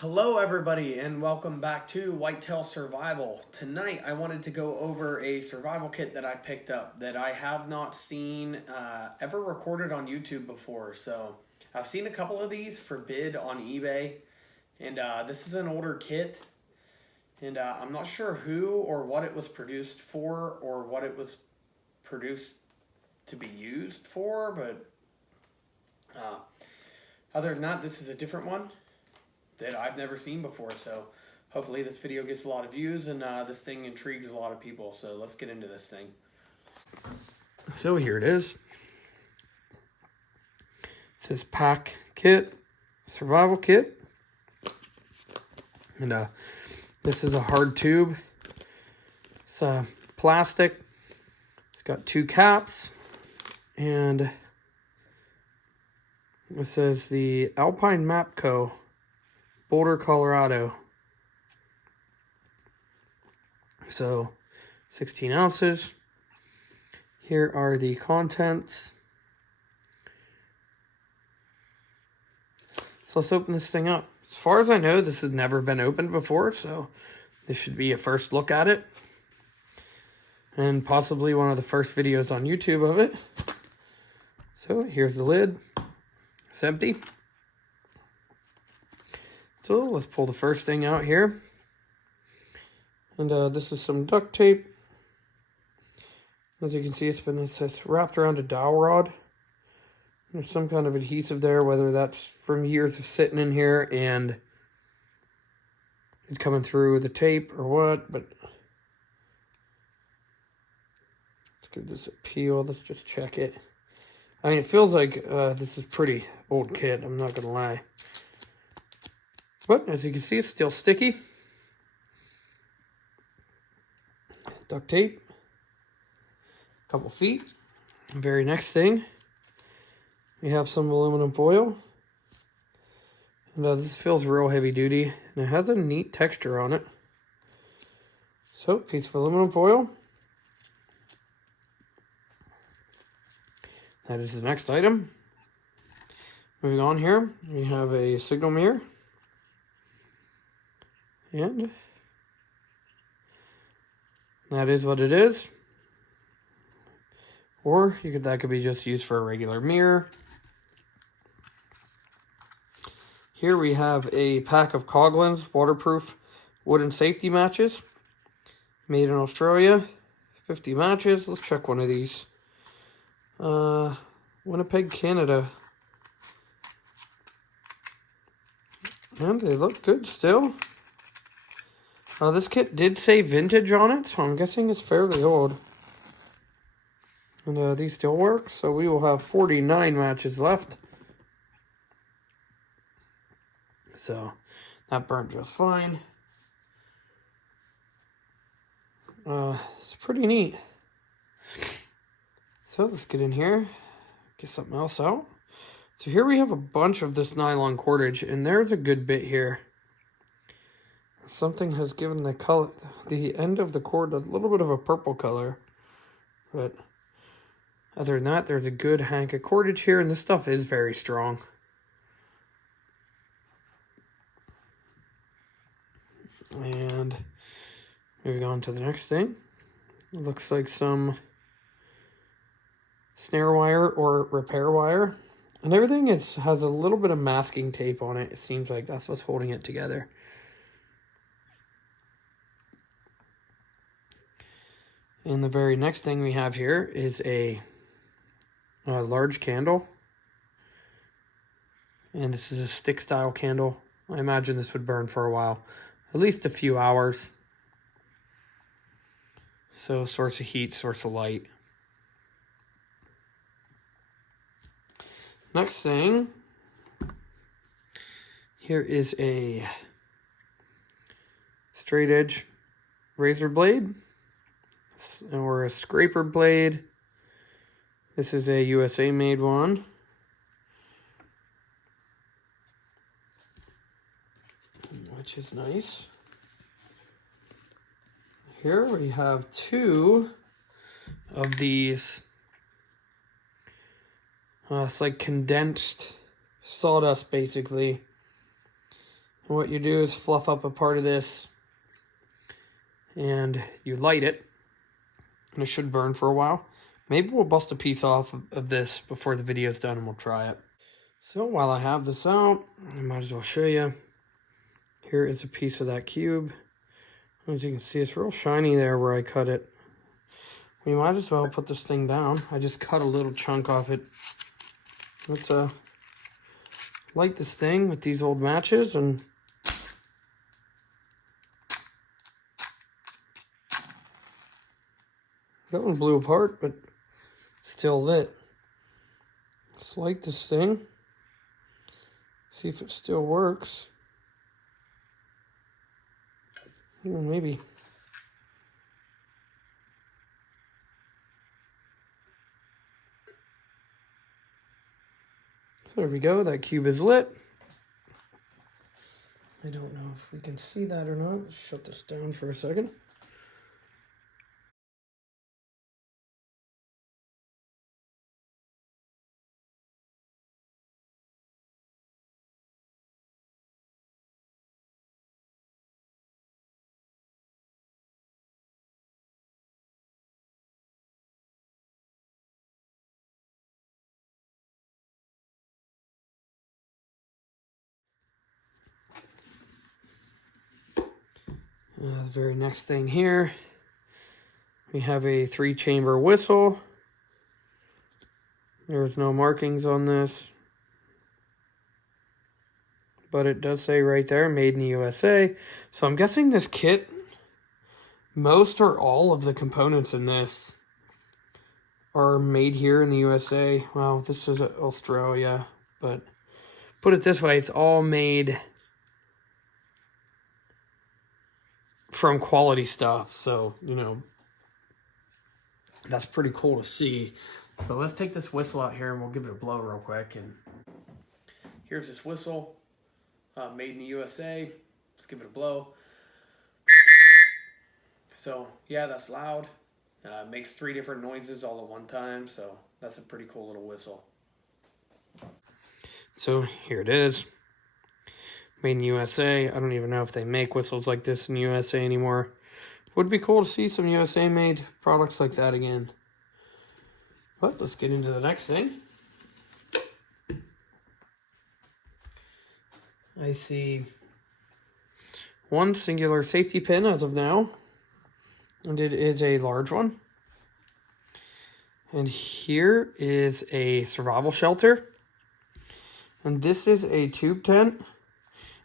Hello everybody and welcome back to Whitetail Survival. Tonight I wanted to go over a survival kit that I picked up that I have not seen ever recorded on YouTube before. So I've seen a couple of these for bid on eBay, and this is an older kit, and I'm not sure who or what it was produced for or what it was produced to be used for, but other than that, this is a different one that I've never seen before. So hopefully this video gets a lot of views and this thing intrigues a lot of people. So let's get into this thing. So here it is. It says Pak-it survival kit. And this is a hard tube. It's plastic. It's got two caps. And it says the Alpine Map Co. Boulder, Colorado. So 16 ounces. Here are the contents. So let's open this thing up. As far as I know, this has never been opened before, so this should be a first look at it. And possibly one of the first videos on YouTube of it. So here's the lid. It's empty. So let's pull the first thing out here. And this is some duct tape. As you can see, it's wrapped around a dowel rod. There's some kind of adhesive there, whether that's from years of sitting in here and it coming through the tape or what, but let's give this a peel. Let's just check it. I mean, it feels like this is pretty old kit, I'm not gonna lie. But as you can see, it's still sticky. Duct tape. A couple feet. Very next thing, we have some aluminum foil. And this feels real heavy duty. And it has a neat texture on it. So, piece of aluminum foil. That is the next item. Moving on here, we have a signal mirror. And that is what it is. Or that could be just used for a regular mirror. Here we have a pack of Coghlan's waterproof wooden safety matches. Made in Australia. 50 matches. Let's check one of these. Winnipeg, Canada. And they look good still. This kit did say vintage on it, so I'm guessing it's fairly old. And these still work, so we will have 49 matches left. So that burnt just fine. It's pretty neat. So let's get in here, get something else out. So here we have a bunch of this nylon cordage, and there's a good bit here. Something has given the end of the cord a little bit of a purple color. But other than that, there's a good hank of cordage here, and this stuff is very strong. And moving on to the next thing. It looks like some snare wire or repair wire. And everything has a little bit of masking tape on it. It seems like that's what's holding it together. And the very next thing we have here is a large candle. And this is a stick style candle. I imagine this would burn for a while, at least a few hours. So source of heat, source of light. Next thing, here is a straight edge razor blade. Or a scraper blade. This is a USA made one. Which is nice. Here we have two of these. It's like condensed sawdust basically. And what you do is fluff up a part of this and you light it, and it should burn for a while. Maybe we'll bust a piece off of this before the video's done and we'll try it. So while I have this out, I might as well show you. Here is a piece of that cube. As you can see, it's real shiny there where I cut it. We might as well put this thing down. I just cut a little chunk off it. Let's light this thing with these old matches, and that one blew apart, but still lit. Let's light this thing. See if it still works. Maybe. So there we go, that cube is lit. I don't know if we can see that or not. Let's shut this down for a second. The very next thing here, we have a 3-chamber whistle. There's no markings on this, but it does say right there, made in the USA. So I'm guessing this kit, most or all of the components in this are made here in the USA. Well, this is Australia, but put it this way, it's all made from quality stuff. So, you know, that's pretty cool to see. So let's take this whistle out here and we'll give it a blow real quick. And here's this whistle, made in the USA. Let's give it a blow. So yeah, that's loud. Makes 3 different noises all at one time. So that's a pretty cool little whistle. So here it is. Made in the USA. I don't even know if they make whistles like this in the USA anymore. Would be cool to see some USA made products like that again. But let's get into the next thing. I see one singular safety pin as of now, and it is a large one. And here is a survival shelter, and this is a tube tent,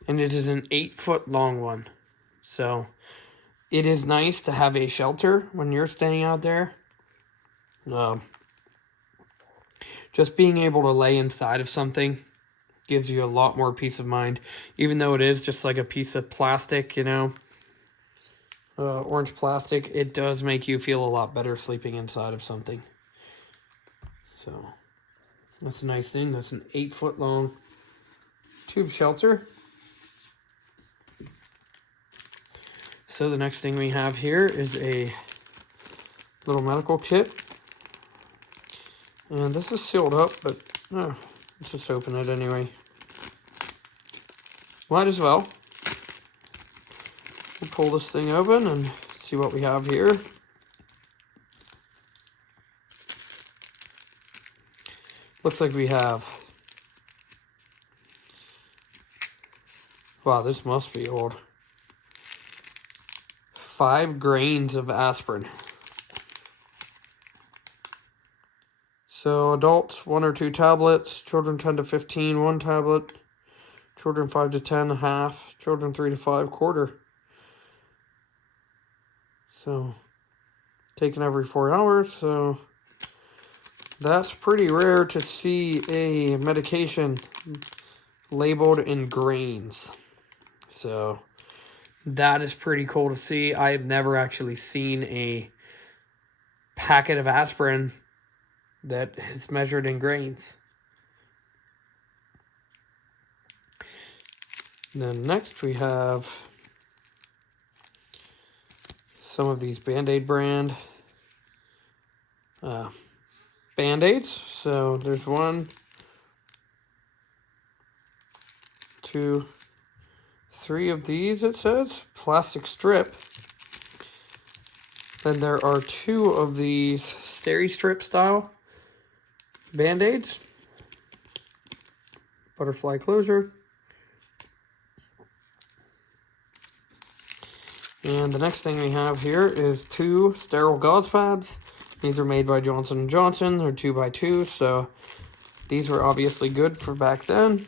and it is an 8-foot long one. So it is nice to have a shelter when you're staying out there. Just being able to lay inside of something gives you a lot more peace of mind, even though it is just like a piece of plastic, you know, orange plastic. It does make you feel a lot better sleeping inside of something. So that's a nice thing. That's an 8-foot long tube shelter. So the next thing we have here is a little medical kit. And this is sealed up, but let's just open it anyway. Might as well. We'll pull this thing open and see what we have here. Looks like we have... Wow, this must be old. 5 grains of aspirin. So adults, 1 or 2 tablets. Children 10 to 15, 1 tablet. Children 5 to 10, a half. Children 3 to 5, quarter. So taken every 4 hours. So that's pretty rare to see a medication labeled in grains. So that is pretty cool to see. I have never actually seen a packet of aspirin that is measured in grains. And then next we have some of these Band-Aid brand Band-Aids. So there's 1, 2, 3 of these, it says, plastic strip. Then there are 2 of these Steri-Strip style Band-Aids. Butterfly closure. And the next thing we have here is 2 sterile gauze pads. These are made by Johnson & Johnson. They're 2x2, so these were obviously good for back then.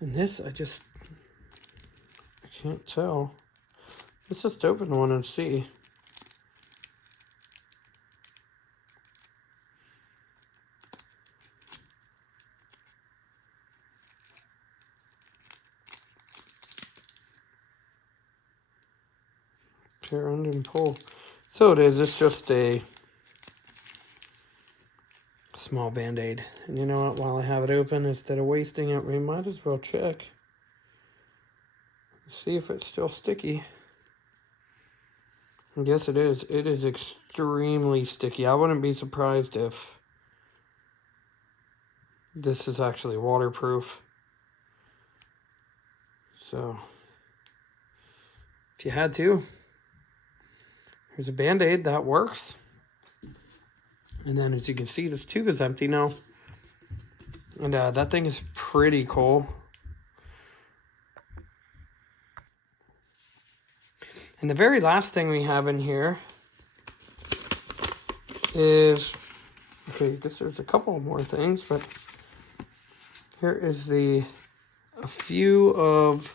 And this, I can't tell. Let's just open one and see. Tear and pull. So it is, it's just a small Band-Aid. And you know what, while I have it open, instead of wasting it, we might as well check. See if it's still sticky. Yes, it is. It is extremely sticky. I wouldn't be surprised if this is actually waterproof. So, if you had to, here's a Band-Aid that works. And then as you can see, this tube is empty now. And that thing is pretty cool. And the very last thing we have in here is, okay, I guess there's a couple more things, but here is a few of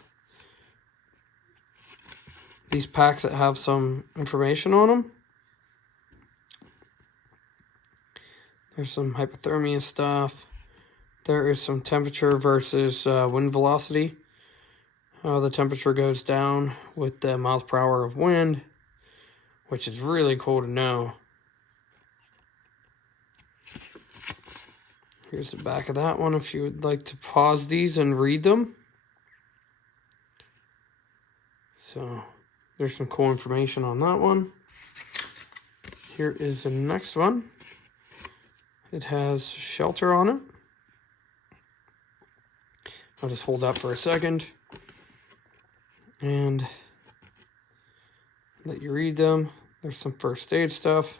these packs that have some information on them. There's some hypothermia stuff. There is some temperature versus wind velocity. How the temperature goes down with the miles per hour of wind, which is really cool to know. Here's the back of that one if you would like to pause these and read them. So there's some cool information on that one. Here is the next one. It has shelter on it. I'll just hold that for a second and let you read them. There's some first aid stuff.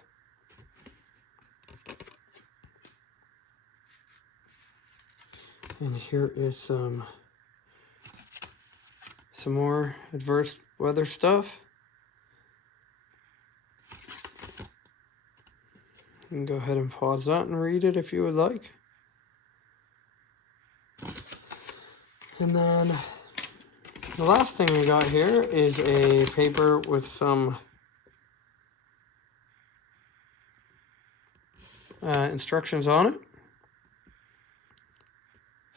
And here is some more adverse weather stuff. You can go ahead and pause that and read it if you would like. And then the last thing we got here is a paper with some instructions on it.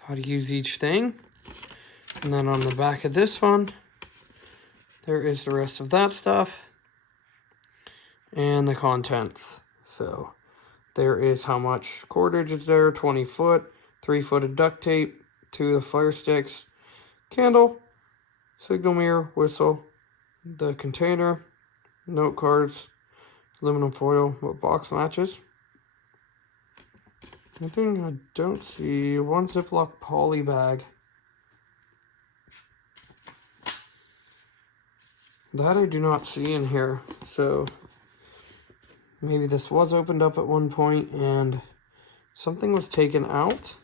How to use each thing. And then on the back of this one, there is the rest of that stuff and the contents. So there is how much cordage is there, 20 foot, 3 foot of duct tape, 2 of the fire sticks, candle, signal mirror, whistle, the container, note cards, aluminum foil with box matches. One thing I don't see, 1 Ziploc poly bag. That I do not see in here, so maybe this was opened up at one point and something was taken out,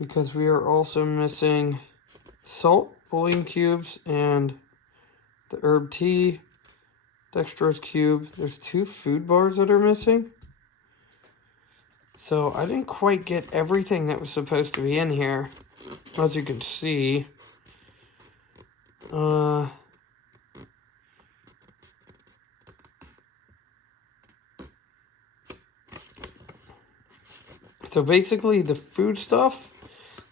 because we are also missing salt, bouillon cubes, and the herb tea, dextrose cube. There's 2 food bars that are missing. So I didn't quite get everything that was supposed to be in here, as you can see. So basically the food stuff,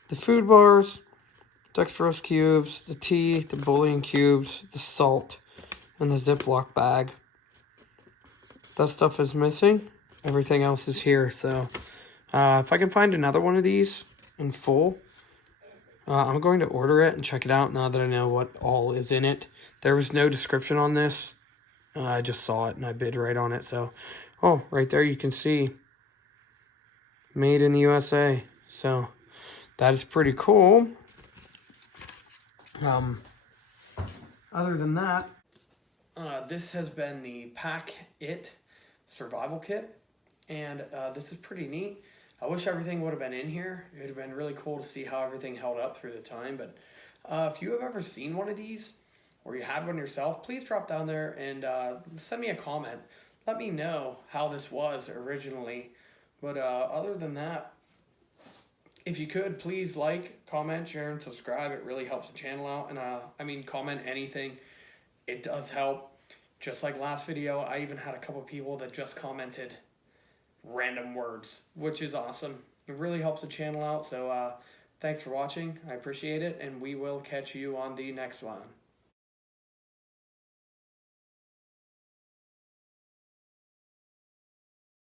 the food bars, dextrose cubes, the tea, the bouillon cubes, the salt, and the Ziploc bag. That stuff is missing. Everything else is here. So if I can find another one of these in full, I'm going to order it and check it out now that I know what all is in it. There was no description on this. I just saw it and I bid right on it. So, oh, right there you can see. Made in the USA. So that is pretty cool. Other than that, this has been the Pak-it survival kit, and this is pretty neat. I wish everything would have been in here. It would have been really cool to see how everything held up through the time, but if you have ever seen one of these, or you had one yourself, please drop down there and send me a comment. Let me know how this was originally. But other than that, if you could, please like, comment, share, and subscribe. It really helps the channel out. And comment anything. It does help. Just like last video, I even had a couple people that just commented random words, which is awesome. It really helps the channel out. So thanks for watching. I appreciate it. And we will catch you on the next one.